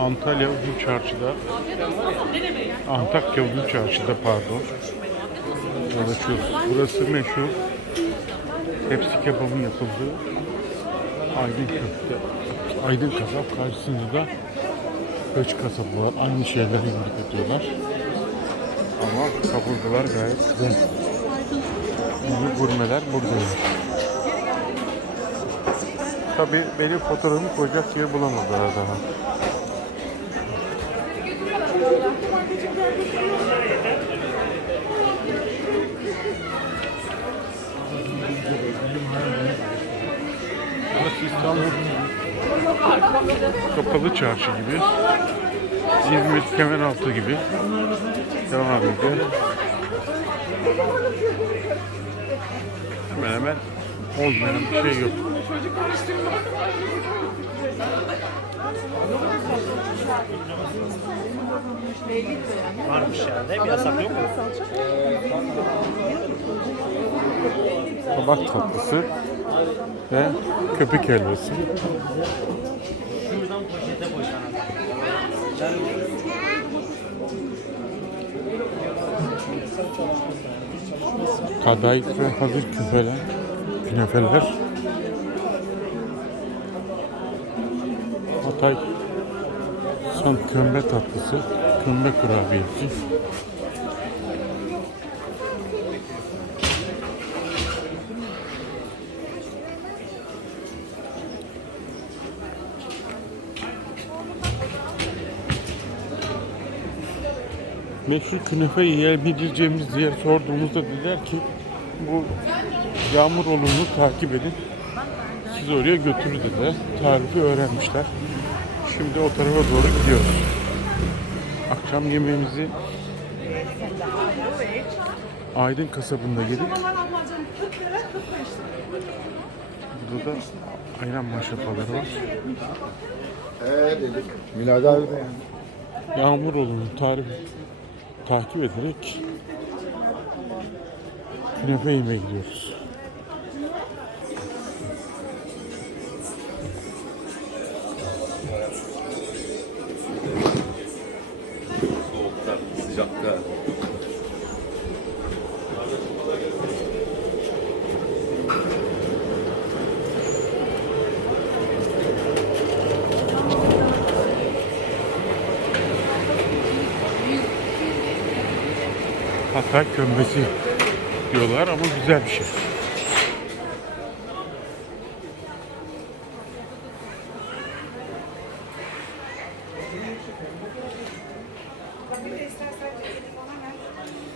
Antalya Uzun Çarşı'da Antakya Uzun Çarşı'da pardon dolaşıyoruz. Burası meşhur tepsi kebabın yapıldığı Aydın Köfte. Aydın Kasap karşısında da Göç kasabı var. Aynı şeyleri üretiyorlar. Ama kaburgalar gayet güzel. Bu gurmeler buradaymış. Tabii benim fotoğrafımı koyacak yer bulamadılar daha. Kapalı Çarşı gibi. İzmir Kemeraltı gibi. Devam ediyor. Hemen hemen olmayan bir şey yok. Varmış yani. Bir yasak yok mu? Kabak tatlısı ve köpük helvası. Şuradan poşete boşanalım. Kadayıf ve hazır küfeler, künefeler. Hatay son kömbe tatlısı, kömbe kurabiyesi. Meşhur künefe yiyebileceğimiz diye sorduğumuzda dediler ki bu yağmur olunu takip edin. Sizi oraya götürür dediler. Tarifi öğrenmişler. Şimdi o tarafa doğru gidiyoruz. Akşam yemeğimizi Aydın kasabında yedik. Burada da ayran maşrapaları var. Milad abi. Yağmur olunu tarifi takip ederek künefe yemeye gidiyoruz. dakika. Hatay kömbesi diyorlar ama güzel bir şey. Bir de istersen ceketi bana ver.